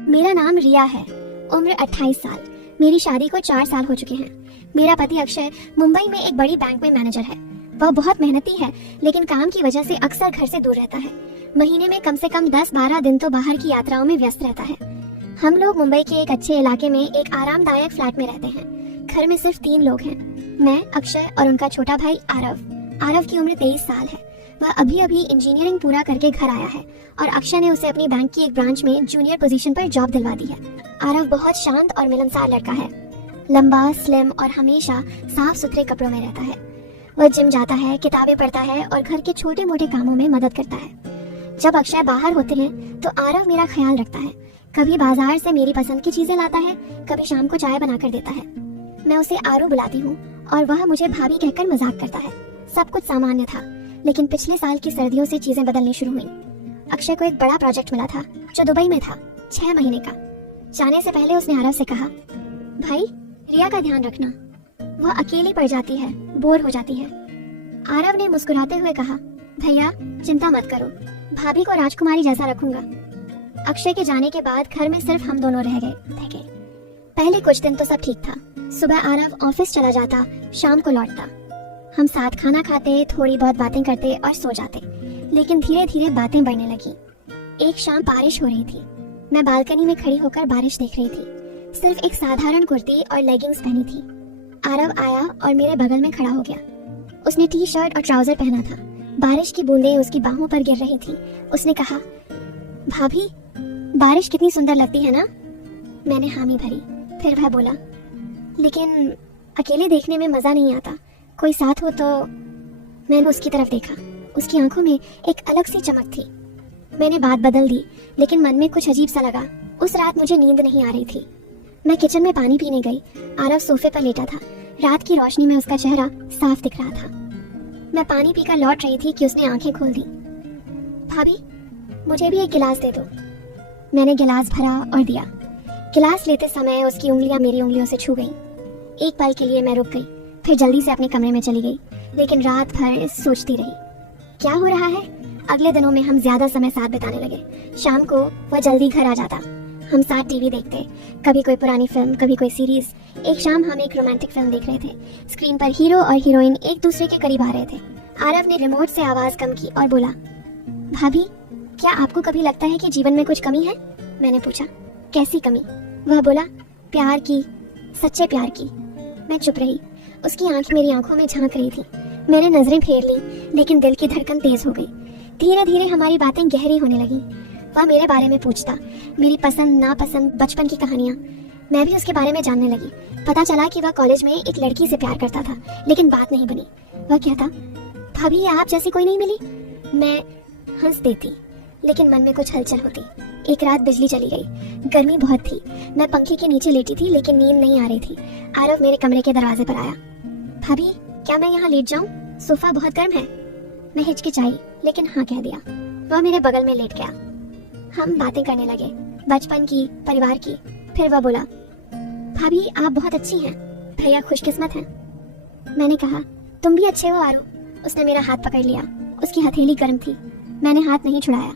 मेरा नाम रिया है, उम्र 28 साल। मेरी शादी को 4 साल हो चुके हैं। मेरा पति अक्षय मुंबई में एक बड़ी बैंक में मैनेजर है। वह बहुत मेहनती है, लेकिन काम की वजह से अक्सर घर से दूर रहता है। महीने में कम से कम 10-12 दिन तो बाहर की यात्राओं में व्यस्त रहता है। हम लोग मुंबई के एक अच्छे इलाके में एक आरामदायक फ्लैट में रहते हैं। घर में सिर्फ 3 लोग हैं, मैं, अक्षय और उनका छोटा भाई आरव। आरव की उम्र 23 साल है। वह अभी अभी इंजीनियरिंग पूरा करके घर आया है और अक्षय ने उसे अपनी बैंक की एक ब्रांच में जूनियर पोजीशन पर जॉब दिलवा दी है। आरव बहुत शांत और मिलनसार लड़का है। लंबा, स्लिम और हमेशा साफ सुथरे कपड़ों में रहता है। वह जिम जाता है, किताबें पढ़ता है और घर के छोटे मोटे कामों में मदद करता है। जब अक्षय बाहर होते हैं तो आरव मेरा ख्याल रखता है। कभी बाजार से मेरी पसंद की चीजें लाता है, कभी शाम को चाय बना कर देता है। मैं उसे आरू बुलाती हूँ और वह मुझे भाभी कहकर मजाक करता है। सब कुछ सामान्य था, लेकिन पिछले साल की सर्दियों से चीजें बदलनी शुरू हुई। अक्षय को एक बड़ा प्रोजेक्ट मिला था जो दुबई में था, 6 महीने का। जाने से पहले उसने आरव से कहा, भाई रिया का ध्यान रखना, वह अकेली पड़ जाती है, बोर हो जाती है। आरव ने मुस्कुराते हुए कहा, भैया चिंता मत करो, भाभी को राजकुमारी जैसा रखूंगा। अक्षय के जाने के बाद घर में सिर्फ हम दोनों रह गए थे। पहले कुछ दिन तो सब ठीक था। सुबह आरव ऑफिस चला जाता, शाम को लौटता। हम साथ खाना खाते, थोड़ी बहुत बातें करते और सो जाते। लेकिन धीरे धीरे बातें बढ़ने लगी। एक शाम बारिश हो रही थी। मैं बालकनी में खड़ी होकर बारिश देख रही थी। सिर्फ एक साधारण कुर्ती और लेगिंग्स पहनी थी। आरव आया और मेरे बगल में खड़ा हो गया। उसने टी शर्ट और ट्राउजर पहना था। बारिश की बूंदें उसकी बाहों पर गिर रही थी। उसने कहा, भाभी बारिश कितनी सुंदर लगती है ना। मैंने हामी भरी। फिर वह बोला, लेकिन अकेले देखने में मजा नहीं आता, कोई साथ हो तो। मैंने उसकी तरफ देखा। उसकी आंखों में एक अलग सी चमक थी। मैंने बात बदल दी, लेकिन मन में कुछ अजीब सा लगा। उस रात मुझे नींद नहीं आ रही थी। मैं किचन में पानी पीने गई। आरव सोफे पर लेटा था। रात की रोशनी में उसका चेहरा साफ दिख रहा था। मैं पानी पीकर लौट रही थी कि उसने आंखें खोल दी। भाभी मुझे भी एक गिलास दे दो। मैंने गिलास भरा और दिया। गिलास लेते समय उसकी उंगलियां मेरी उंगलियों से छू गईं। एक पल के लिए मैं रुक गई, फिर जल्दी से अपने कमरे में चली गई। लेकिन रात भर सोचती रही, क्या हो रहा है। अगले दिनों में हम ज्यादा समय साथ बिताने लगे। शाम को वह जल्दी घर आ जाता। हम साथ टीवी देखते, कभी कोई पुरानी फिल्म, कभी कोई सीरीज। एक शाम हम एक रोमांटिक फिल्म देख रहे थे। स्क्रीन पर हीरो और हीरोइन एक दूसरे के करीब आ रहे थे। आरव ने रिमोट से आवाज कम की और बोला, भाभी क्या आपको कभी लगता है कि जीवन में कुछ कमी है। मैंने पूछा, कैसी कमी। वह बोला, प्यार की, सच्चे प्यार की। मैं चुप रही। उसकी आंखें मेरी आंखों में झांक रही थी। मैंने नजरें फेर ली, लेकिन दिल की धड़कन तेज हो गई। धीरे धीरे हमारी बातें गहरी होने लगी। वह मेरे बारे में पूछता, मेरी पसंद नापसंद, बचपन की कहानियां। मैं भी उसके बारे में जानने लगी। पता चला कि वह कॉलेज में एक लड़की से प्यार करता था, लेकिन बात नहीं बनी। वह कहता, भाभी आप जैसी कोई नहीं मिली। मैं हंस देती, लेकिन मन में कुछ हलचल होती। एक रात बिजली चली गई। गर्मी बहुत थी। मैं पंखे के नीचे लेटी थी, लेकिन नींद नहीं आ रही थी। आरव मेरे कमरे के दरवाजे पर आया। भाभी क्या मैं यहाँ लेट जाऊँ, सोफा बहुत गर्म है। मैं हिचकिचाई, लेकिन हाँ कह दिया। वह मेरे बगल में लेट गया। हम बातें करने लगे, बचपन की, परिवार की। फिर वह बोला, भाभी आप बहुत अच्छी हैं, भैया खुशकिस्मत हैं। मैंने कहा, तुम भी अच्छे हो आरू। उसने मेरा हाथ पकड़ लिया। उसकी हथेली गर्म थी। मैंने हाथ नहीं छुड़ाया।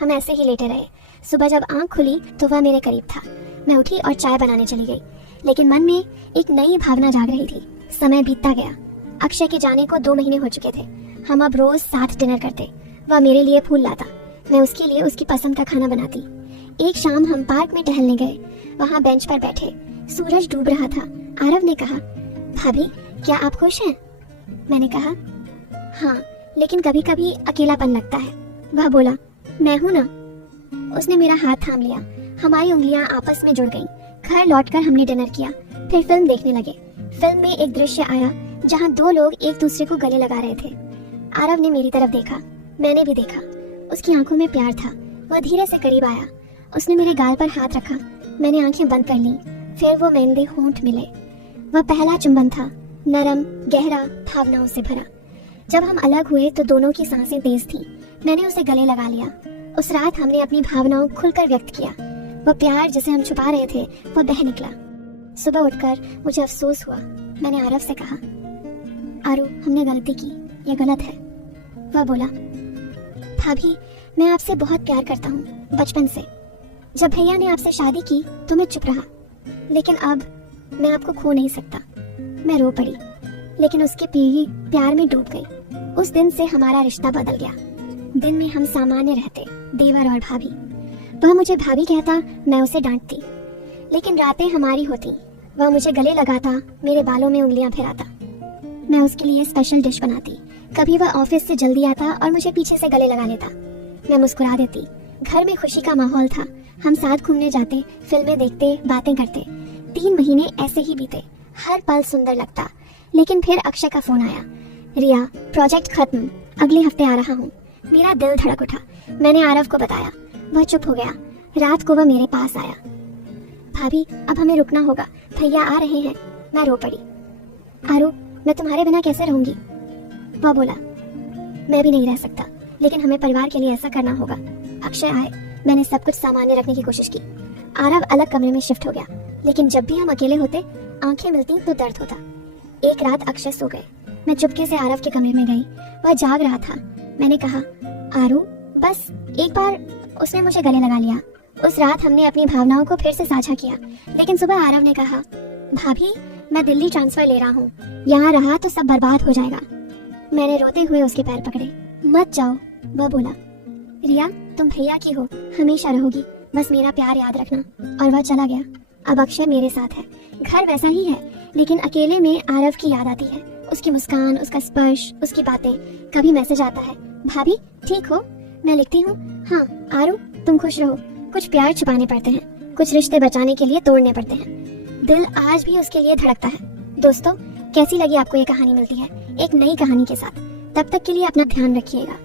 हम ऐसे ही लेटे रहे। सुबह जब आंख खुली तो वह मेरे करीब था। मैं उठी और चाय बनाने चली गई, लेकिन मन में एक नई भावना जाग रही थी। समय बीतता गया। अक्षय के जाने को 2 महीने हो चुके थे। हम अब रोज साथ डिनर करते। वह मेरे लिए फूल लाता, मैं उसके लिए उसकी पसंद का खाना बनाती। एक शाम हम पार्क में टहलने गए। वहाँ बेंच पर बैठे, सूरज डूब रहा था। आरव ने कहा, भाभी क्या आप खुश हैं। मैंने कहा, हाँ, लेकिन कभी कभी अकेलापन लगता है। वह बोला, मैं हूं ना। उसने मेरा हाथ थाम लिया। हमारी उंगलियां आपस में जुड़ गईं। घर लौटकर हमने डिनर किया, फिर फिल्म देखने लगे। फिल्म में एक दृश्य आया जहां 2 लोग एक दूसरे को गले लगा रहे थे। आरव ने मेरी तरफ देखा, मैंने भी देखा। उसकी आंखों में प्यार था। वह धीरे से करीब आया। उसने मेरे गाल पर हाथ रखा। मैंने आंखें बंद कर ली। फिर वो मेहंदे होंठ मिले। वह पहला चुंबन था, नरम, गहरा, भावनाओं से भरा। जब हम अलग हुए तो दोनों की सांसें तेज थीं। मैंने उसे गले लगा लिया। उस रात हमने अपनी भावनाओं खुलकर व्यक्त किया। वह प्यार जिसे हम छुपा रहे थे वह बह निकला। सुबह उठकर मुझे अफसोस हुआ। मैंने आरव से कहा, आरू हमने गलती की, यह गलत है। वह बोला, भाभी मैं आपसे बहुत प्यार करता हूँ, बचपन से। जब भैया ने आपसे शादी की तो मैं चुप रहा, लेकिन अब मैं आपको खो नहीं सकता। मैं रो पड़ी, लेकिन उसकी पीढ़ी प्यार में डूब गई। उस दिन से हमारा रिश्ता बदल गया। दिन में हम सामान्य रहते, देवर और भाभी। वह मुझे भाभी कहता, मैं उसे डांटती। लेकिन रातें हमारी होती। वह मुझे गले लगाता, मेरे बालों में उंगलियां फिराता। मैं उसके लिए स्पेशल डिश बनाती। कभी वह ऑफिस से जल्दी आता और मुझे पीछे से गले लगा लेता। मैं मुस्कुरा देती। घर में खुशी का माहौल था। हम साथ घूमने जाते, फिल्में देखते, बातें करते। 3 महीने ऐसे ही बीते। हर पल सुंदर लगता। लेकिन फिर अक्षय का फोन आया। रिया, प्रोजेक्ट खत्म, अगले हफ्ते आ रहा हूँ। मेरा दिल धड़क उठा। मैंने आरव को बताया। वह चुप हो गया। रात को वह मेरे पास आया। भाभी, अब हमें रुकना होगा, भैया आ रहे हैं। मैं रो पड़ी। आरू, मैं तुम्हारे बिना कैसे रहूंगी? वह बोला, मैं भी नहीं रह सकता, लेकिन हमें परिवार के लिए ऐसा करना होगा। अक्षय आए। मैंने सब कुछ सामान्य रखने की कोशिश की। आरव अलग कमरे में शिफ्ट हो गया, लेकिन जब भी हम अकेले होते, आंखें मिलती तो दर्द होता। एक रात अक्षय सो गए। मैं चुपके से आरव के कमरे में गई। वह जाग रहा था। मैंने कहा, आरू, बस एक बार। उसने मुझे गले लगा लिया। उस रात हमने अपनी भावनाओं को फिर से साझा किया। लेकिन सुबह आरव ने कहा, भाभी, मैं दिल्ली ट्रांसफर ले रहा हूँ। यहाँ रहा तो सब बर्बाद हो जाएगा। मैंने रोते हुए उसके पैर पकड़े। मत जाओ, वह बोला। रिया, तुम भैया की हो, हमेशा रहोगी, बस मेरा प्यार याद रखना। और वह चला गया। अब अक्षय मेरे साथ है। घर वैसा ही है, लेकिन अकेले में आरव की याद आती है। उसकी मुस्कान, उसका स्पर्श, उसकी बातें। कभी मैसेज आता है, भाभी ठीक हो? मैं लिखती हूँ, हाँ आरू, तुम खुश रहो। कुछ प्यार छुपाने पड़ते हैं, कुछ रिश्ते बचाने के लिए तोड़ने पड़ते हैं। दिल आज भी उसके लिए धड़कता है। दोस्तों, कैसी लगी आपको ये कहानी? मिलती है एक नई कहानी के साथ। तब तक के लिए अपना ध्यान रखिएगा।